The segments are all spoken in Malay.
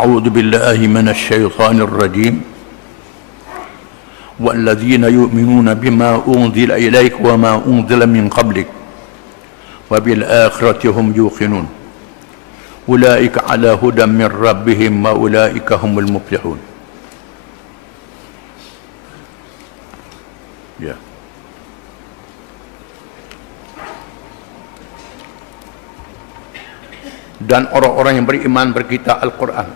أعوذ بالله من الشيطان الرجيم والذين يؤمنون بما أنزل إليك وما أنزل من قبلك وبالآخرة هم يوقنون أولئك على هدى من ربهم وأولئك هم المفلحون. Ya. Dan orang-orang yang beriman berkitab Al-Quran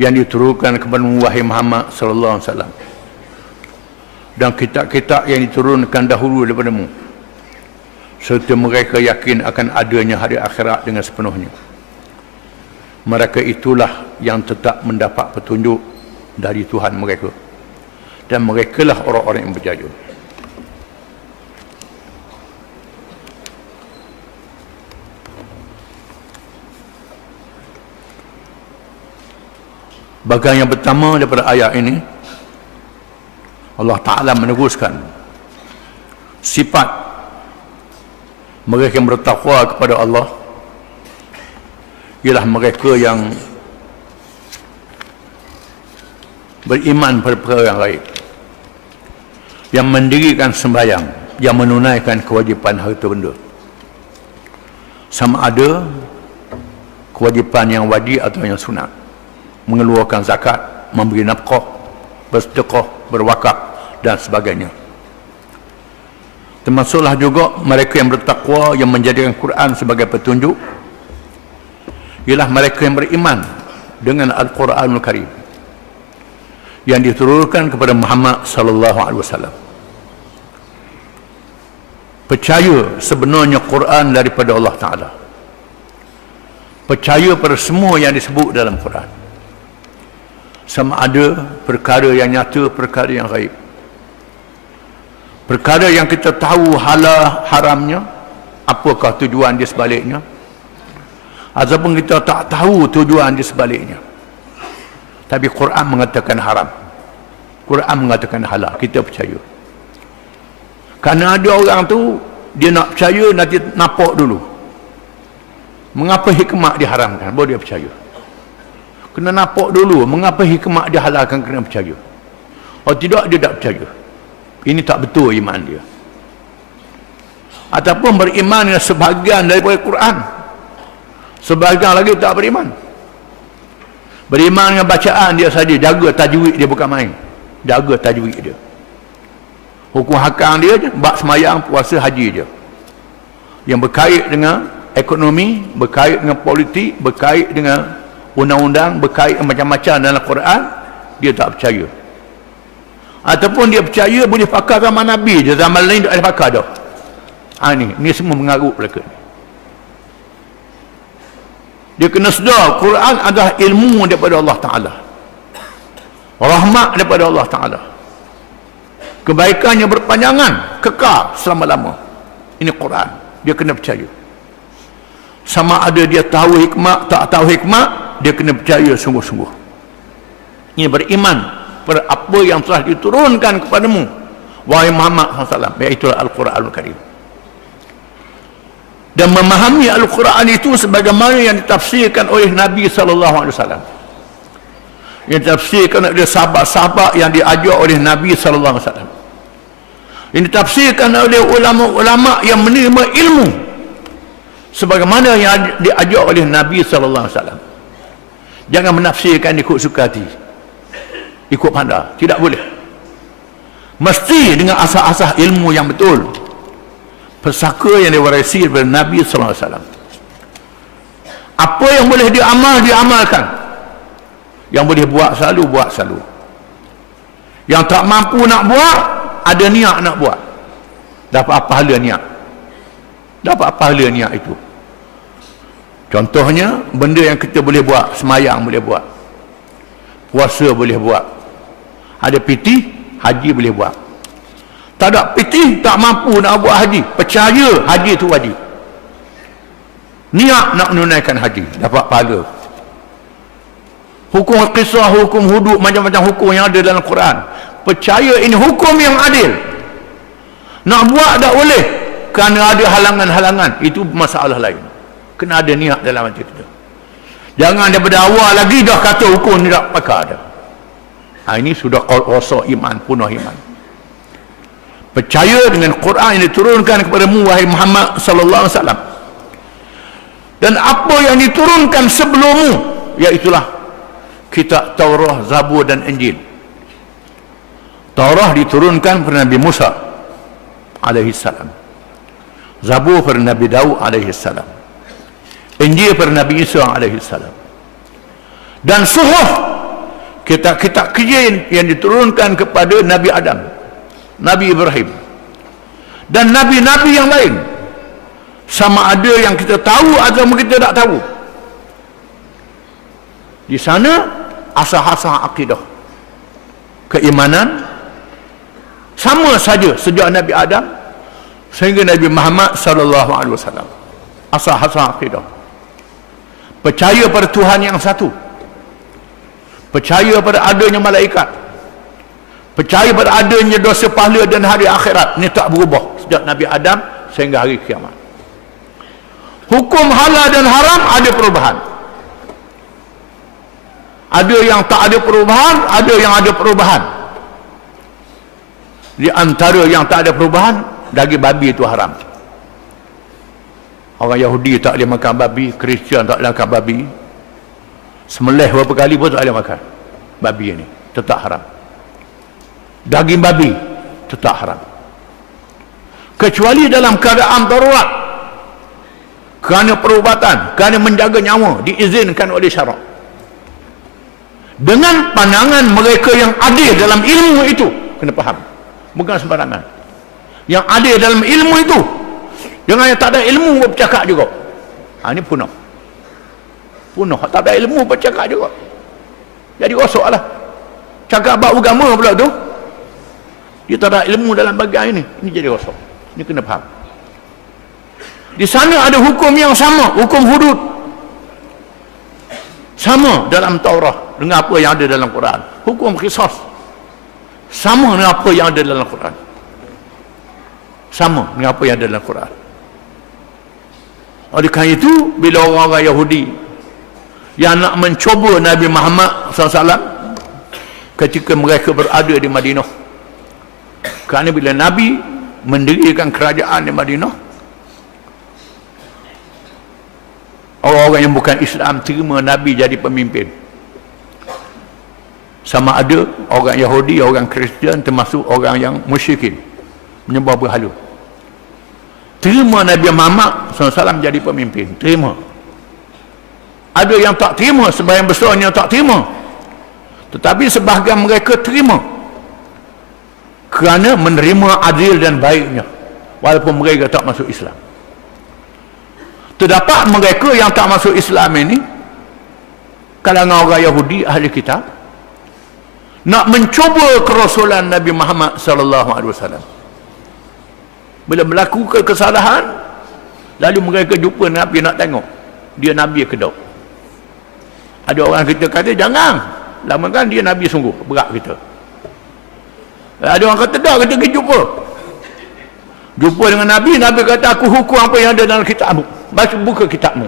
yang diturunkan kepada wahai Muhammad sallallahu alaihi wasallam dan kitab-kitab yang diturunkan dahulu daripadamu, serta mereka yakin akan adanya hari akhirat dengan sepenuhnya. Mereka itulah yang tetap mendapat petunjuk dari Tuhan mereka, dan merekalah orang-orang yang berjaya. Bagian yang pertama daripada ayat ini, Allah Ta'ala meneruskan sifat mereka yang bertakwa kepada Allah, ialah mereka yang beriman pada perkara yang gaib, yang mendirikan sembahyang, yang menunaikan kewajipan harta benda, sama ada kewajipan yang wajib atau yang sunat, mengeluarkan zakat, memberi nafkah, bersedekah, berwakaf dan sebagainya. Termasuklah juga mereka yang bertakwa, yang menjadikan Quran sebagai petunjuk, ialah mereka yang beriman dengan Al-Quranul Karim yang diturunkan kepada Muhammad sallallahu alaihi wasallam. Percaya sebenarnya Quran daripada Allah Ta'ala, percaya pada semua yang disebut dalam Quran, sama ada perkara yang nyata, perkara yang gaib, perkara yang kita tahu halal haramnya, apakah tujuan di sebaliknya, ataupun kita tak tahu tujuan di sebaliknya, tapi Quran mengatakan haram, Quran mengatakan halal, kita percaya. Kerana ada orang tu dia nak percaya, nanti nampak dulu mengapa hikmah diharamkan, baru dia percaya. Kena nampak dulu mengapa hikmah dihalalkan, kena percaya. Kalau tidak, dia tak percaya. Ini tak betul iman dia. Ataupun beriman dengan sebahagian daripada Quran, sebahagian lagi tak beriman. Beriman dengan bacaan dia saja, jaga tajwid dia, bukan main. Jaga tajwid dia. Hukum hakam dia je, bab semayang, puasa, haji je. Yang berkait dengan ekonomi, berkait dengan politik, berkait dengan undang-undang, berkait macam-macam dalam Quran, dia tak percaya. Ataupun dia percaya boleh pakai zaman Nabi je, zaman lain tak boleh pakai dah. Ni semua mengarut mereka. Dia kena sedar Quran adalah ilmu daripada Allah Ta'ala, rahmat daripada Allah Ta'ala, kebaikannya berpanjangan, kekal selama-lama. Ini Quran, dia kena percaya. Sama ada dia tahu hikmah, tak tahu hikmah, dia kena percaya sungguh-sungguh. Ini beriman pada apa yang telah diturunkan kepadamu wahai Muhammad SAW, iaitu Al-Quranul Karim, dan memahami Al-Quran itu sebagaimana yang ditafsirkan oleh Nabi SAW, yang ditafsirkan oleh sahabat-sahabat yang diajar oleh Nabi SAW, yang ditafsirkan oleh ulama-ulama yang menerima ilmu sebagaimana yang diajar oleh Nabi SAW. Jangan menafsirkan ikut suka hati, ikut pandang, tidak boleh. Mesti dengan asas-asas ilmu yang betul, pesaka yang diwarisi daripada Nabi SAW. Apa yang boleh diamal, diamalkan. Yang boleh buat selalu, buat selalu. Yang tak mampu nak buat, ada niat nak buat, dapat pahala niat, dapat pahala niat itu. Contohnya, benda yang kita boleh buat, semayang boleh buat, puasa boleh buat, ada piti, haji boleh buat. Tak ada piti, tak mampu nak buat haji, percaya haji itu wajib, niat nak menunaikan haji, dapat pahala. Hukum qisah, hukum hudud, macam-macam hukum yang ada dalam Quran, percaya ini hukum yang adil. Nak buat tak boleh kerana ada halangan-halangan, itu masalah lain. Kena ada niat dalam hati kita. Jangan daripada awal lagi dah kata hukum ni tak pakar dah. Ini sudah rosak iman, punah iman. Percaya dengan Quran yang diturunkan kepadamu wahai Muhammad sallallahu alaihi wasallam, dan apa yang diturunkan sebelummu, iaitulah kitab Taurah, Zabur dan Injil. Taurah diturunkan kepada Nabi Musa alaihi salam, Zabur kepada Nabi Daud alaihi salam, Injil kepada Nabi Isa alaihi salam, dan Suhuf, kitab-kitab kejin yang diturunkan kepada Nabi Adam, Nabi Ibrahim, dan nabi-nabi yang lain. Sama ada yang kita tahu atau kita tak tahu. Di sana asas-asas akidah, keimanan sama saja sejak Nabi Adam sehingga Nabi Muhammad sallallahu alaihi wasallam. Asas-asas akidah. Percaya pada Tuhan yang satu. Percaya pada adanya malaikat. Percaya pada adanya dosa pahala dan hari akhirat. Ini tak berubah sejak Nabi Adam sehingga hari kiamat. Hukum halal dan haram ada perubahan. Ada yang tak ada perubahan, ada yang ada perubahan. Di antara yang tak ada perubahan, daging babi itu haram. Orang Yahudi tak boleh makan babi, Kristian tak boleh makan babi. Sembelih berapa kali pun tak boleh makan babi ini, tetap haram. Daging babi tetap haram. Kecuali dalam keadaan darurat, kerana perubatan, kerana menjaga nyawa, diizinkan oleh syarak. Dengan pandangan mereka yang adil dalam ilmu itu, kena faham, bukan sembarangan. Yang adil dalam ilmu itu, jangan yang tak ada ilmu bercakap juga. Ini punah. Punah, tak ada ilmu bercakap juga. Jadi rosak lah. Cakap bab agama pula tu, dia tak ada ilmu dalam bagian ini jadi rosak. Ini kena faham. Di sana ada hukum yang sama, hukum hudud sama dalam Taurah dengan apa yang ada dalam Quran. Hukum qisas sama dengan apa yang ada dalam Quran, sama dengan apa yang ada dalam Quran. Oleh kerana itu, bila orang-orang Yahudi yang nak mencuba Nabi Muhammad SAW ketika mereka berada di Madinah, kerana bila Nabi mendirikan kerajaan di Madinah, orang-orang yang bukan Islam terima Nabi jadi pemimpin. Sama ada orang Yahudi, orang Kristian, termasuk orang yang musyrikin, menyembah berhala, terima Nabi Muhammad SAW jadi pemimpin. Terima. Ada yang tak terima, sebahagian besarnya tak terima, tetapi sebahagian mereka terima kerana menerima adil dan baiknya, walaupun mereka tak masuk Islam. Terdapat mereka yang tak masuk Islam ini, kalangan orang Yahudi, ahli kitab, nak mencuba kerasulan Nabi Muhammad sallallahu alaihi wasallam. Bila melakukan kesalahan, lalu mereka jumpa Nabi nak tengok dia Nabi ke tak. Ada orang kita kata jangan, lama kan dia Nabi sungguh, berat kita. Ada orang kata tak, kita pergi jumpa dengan Nabi. Nabi kata aku hukum apa yang ada dalam kitabmu. Buka kitabmu.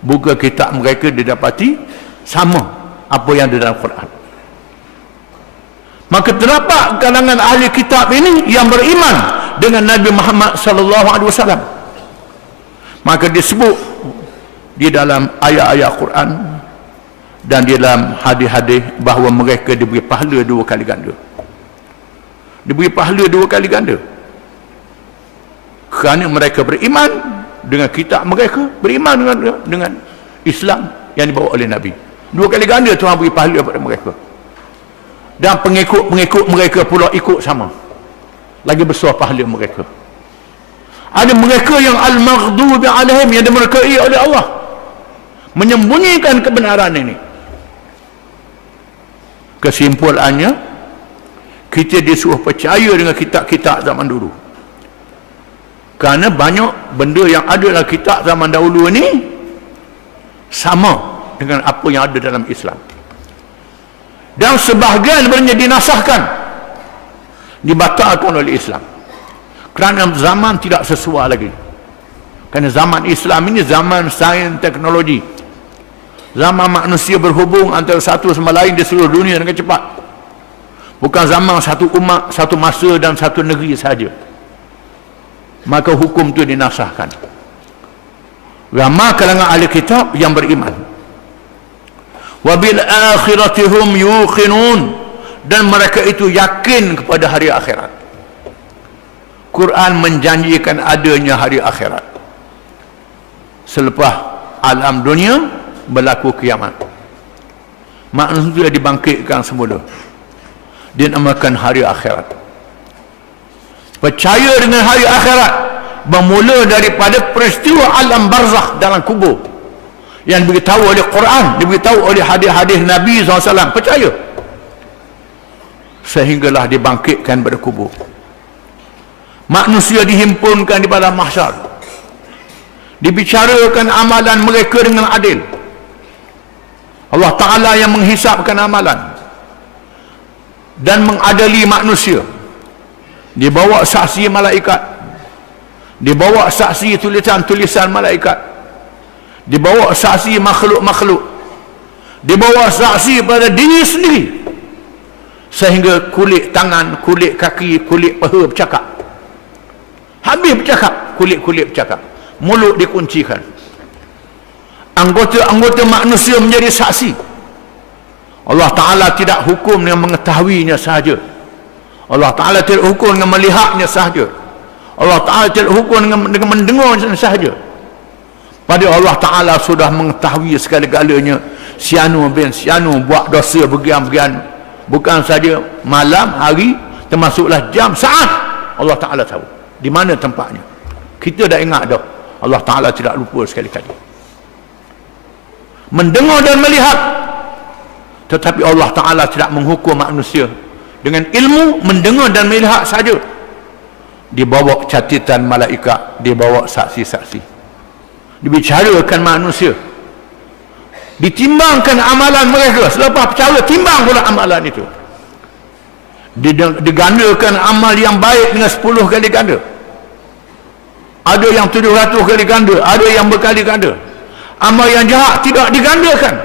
Buka kitab mereka, didapati sama apa yang ada dalam Quran. Maka terdapat kalangan ahli kitab ini yang beriman dengan Nabi Muhammad sallallahu alaihi wasallam. Maka disebut di dalam ayat-ayat Quran dan di dalam hadis-hadis bahawa mereka diberi pahala 2 kali ganda. Diberi pahala 2 kali ganda. Kerana mereka beriman dengan kitab mereka, beriman dengan Islam yang dibawa oleh Nabi. 2 kali ganda Tuhan beri pahala kepada mereka. Dan pengikut-pengikut mereka pula ikut sama. Lagi besar pahala mereka. Ada mereka yang al-maghdubi alaihim, yang dimurkai oleh Allah, menyembunyikan kebenaran ini. Kesimpulannya, kita disuruh percaya dengan kitab-kitab zaman dulu. Kerana banyak benda yang ada dalam kitab zaman dahulu ini sama dengan apa yang ada dalam Islam. Dan sebahagian sebenarnya dinasahkan, dibatalkan oleh Islam. Kerana zaman tidak sesuai lagi. Kerana zaman Islam ini zaman sains teknologi, zaman manusia berhubung antara satu sama lain di seluruh dunia dengan cepat. Bukan zaman satu umat, satu masa dan satu negeri sahaja. Maka hukum itu dinasahkan. Ramai kalangan ahli kitab yang beriman. Wabil akhirati hum yuqinun, dan mereka itu yakin kepada hari akhirat. Quran menjanjikan adanya hari akhirat. Selepas alam dunia berlaku kiamat. Manusia dibangkitkan semula. Dinamakan hari akhirat. Percaya dengan hari akhirat bermula daripada peristiwa alam barzakh dalam kubur yang diberitahu oleh Quran, diberitahu oleh hadis-hadis Nabi SAW. Percaya sehinggalah dibangkitkan pada kubur. Manusia dihimpunkan di padang mahsyar, dibicarakan amalan mereka dengan adil. Allah Ta'ala yang menghisapkan amalan dan mengadili manusia. Dibawa saksi malaikat, dibawa saksi tulisan-tulisan malaikat, dibawa saksi makhluk-makhluk, dibawa saksi pada diri sendiri, sehingga kulit tangan, kulit kaki, kulit paha bercakap. Habis bercakap, kulit-kulit bercakap, mulut dikuncikan. Anggota-anggota manusia menjadi saksi. Allah Ta'ala tidak hukum dengan mengetahuinya sahaja. Allah Ta'ala tidak hukum dengan melihatnya sahaja. Allah Ta'ala tidak hukum dengan mendengarnya sahaja. Pada Allah Ta'ala sudah mengetahui segala-galanya. Sianu bin sianu buat dosa begian-begian. Bukan saja malam, hari, termasuklah jam, saat. Allah Ta'ala tahu di mana tempatnya. Kita dah ingat dah. Allah Ta'ala tidak lupa sekali-kali. Mendengar dan melihat. Tetapi Allah Ta'ala tidak menghukum manusia dengan ilmu mendengar dan melihat saja. Dibawa catatan malaikat, dibawa saksi-saksi, dibicarakan manusia, ditimbangkan amalan mereka. Selepas percaya, timbang pula amalan itu, digandakan amal yang baik dengan 10 kali ganda, ada yang 700 kali ganda, ada yang berkali ganda. Amal yang jahat tidak digandakan.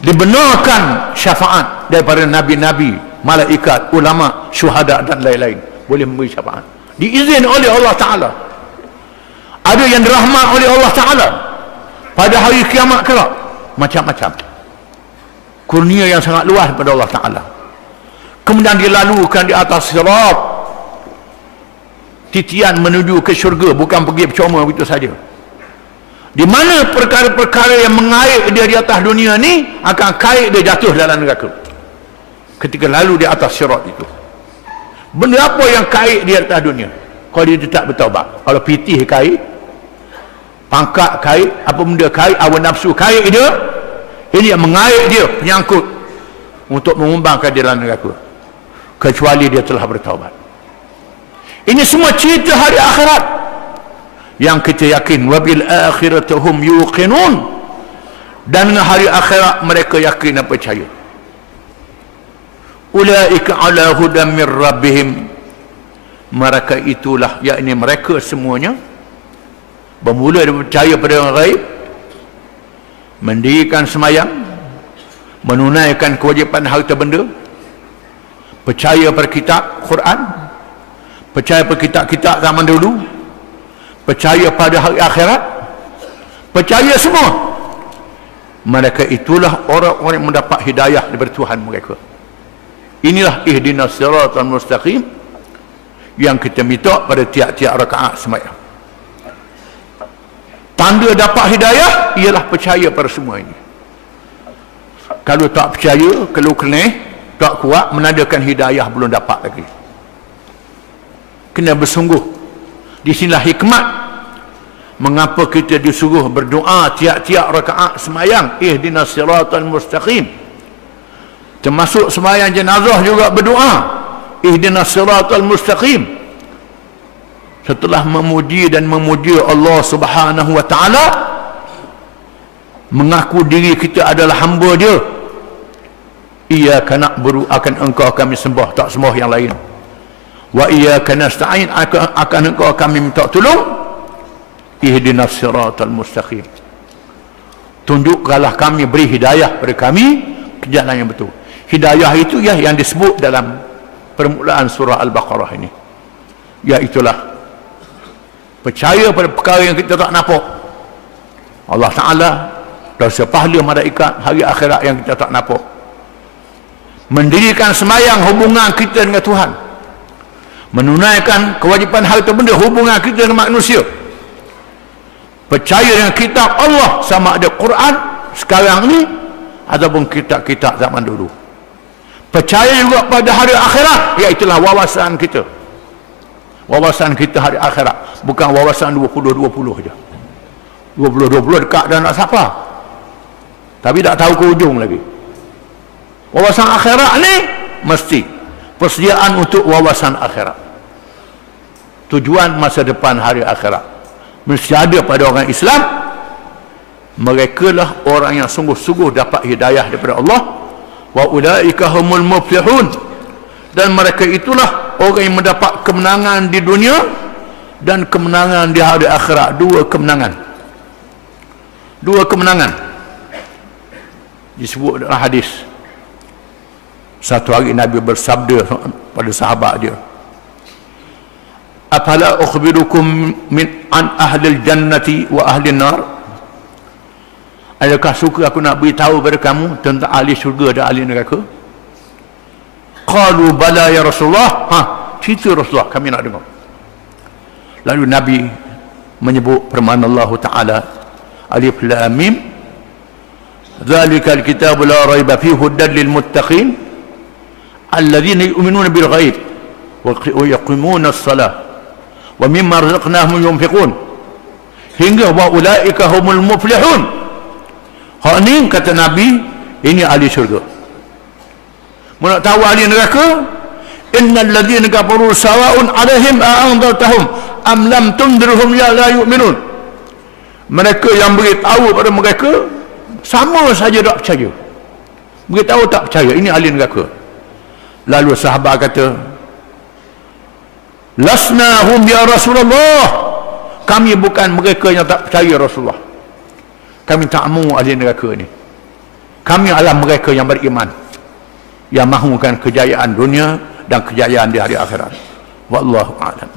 Dibenarkan syafaat daripada nabi-nabi, malaikat, ulama, syuhada dan lain-lain boleh memberi syafaat, diizin oleh Allah Ta'ala. Ada yang dirahmat oleh Allah Ta'ala pada hari kiamat kelak. Macam-macam kurnia yang sangat luas daripada Allah Ta'ala. Kemudian dilalukan di atas sirat, titian menuju ke syurga, bukan pergi percuma begitu saja. Di mana perkara-perkara yang mengait dia di atas dunia ni akan kait dia jatuh dalam neraka ketika lalu di atas sirat itu. Benda apa yang kait di atas dunia kalau dia tak bertaubat? Kalau pitih kait, pangkat kait, apa benda kait, hawa nafsu kait dia, ini yang mengait dia, penyangkut untuk mengumbangkan dia dalam neraka, kecuali dia telah bertaubat. Ini semua cerita hari akhirat yang kita yakin. Wabil akhirati hum yuqinun, dan dengan hari akhirat mereka yakin dan percaya. Ulaika ala hudan min rabbihim, mereka itulah, yakni mereka semuanya bermula dari percaya pada yang gaib, mendirikan semayang, menunaikan kewajipan harta benda, percaya pada kitab Quran, percaya pada kitab-kitab zaman dulu, percaya pada hari akhirat, percaya semua. Mereka itulah orang-orang yang mendapat hidayah daripada Tuhan mereka. Inilah ihdinas siratal mustaqim yang kita minta pada tiap-tiap rakaat sembahyang. Tanda dapat hidayah ialah percaya pada semua ini. Kalau tak percaya, kalau keleh, tak kuat, menandakan hidayah belum dapat lagi. Kena bersungguh. Di sinilah hikmat mengapa kita disuruh berdoa tiap-tiap rakaat sembahyang, ihdinas siratal mustaqim. Termasuk sembahyang jenazah juga berdoa, ihdinas siratal mustaqim. Setelah memuji dan memuji Allah Subhanahu wa Ta'ala, mengaku diri kita adalah hamba Dia. Iyyaka na'budu, akan Engkau kami sembah, tak sembah yang lain. Wa iyyaka nasta'in, akan Engkau kami minta tolong. ihdinas siratal mustaqim, tunjukkanlah kami, beri hidayah pada kami ke jalan yang betul. Hidayah itu ya yang disebut dalam permulaan surah Al-Baqarah ini, iaitulah percaya pada perkara yang kita tak nampak, Allah Ta'ala dan sepahala malaikat, hari akhirat yang kita tak nampak, mendirikan semayang hubungan kita dengan Tuhan, menunaikan kewajipan harta benda hubungan kita dengan manusia, percaya dengan kitab Allah sama ada Quran sekarang ni ataupun kitab-kitab zaman dulu, percaya juga pada hari akhirat, iaitulah wawasan kita. Wawasan kita hari akhirat bukan wawasan 20-20 saja. 20-20 dekat dah nak siapa, tapi tak tahu ke ujung lagi. Wawasan akhirat ni mesti persediaan untuk wawasan akhirat, tujuan masa depan hari akhirat mesti ada pada orang Islam. Mereka lah orang yang sungguh-sungguh dapat hidayah daripada Allah. Wa ulaika humul muflihun, dan mereka itulah orang yang mendapat kemenangan di dunia dan kemenangan di hari akhirat. Dua kemenangan disebut dalam hadis. Satu hari Nabi bersabda pada sahabat dia, afala ukhbirukum an ahlil jannati wa ahlin nar, adakah suka aku nak beritahu pada kamu tentang ahli syurga dan ahli neraka? Qalu bala ya Rasulullah. Cerita Rasulullah, kami nak dengar. Lalu Nabi menyebut firman Allah Ta'ala, alif lam mim, dzalikal kitabu la raiba fihi hudan lil muttaqin alladzina yu'minuna bil ghaib wa yaqimuna as-salah wa mimma razaqnahum yunfiqun, hingga wa ulaika humul muflihun. Hak ni kata Nabi, ini ahli syurga. Mau nak tahu ahli neraka? Innal ladzina kafaru sawa'un 'alaihim a'anzartahum am lam tundirhum la yu'minun. Mereka yang beritahu pada mereka sama saja tak percaya, beritahu tak percaya. Ini ahli neraka. Lalu sahabat kata, lasnahum ya Rasulullah, kami bukan mereka yang tak percaya Rasulullah, kami tak mahu ahli neraka ni, kami adalah mereka yang beriman, yang mahukan kejayaan dunia dan kejayaan di hari akhirat. Wallahu a'lam.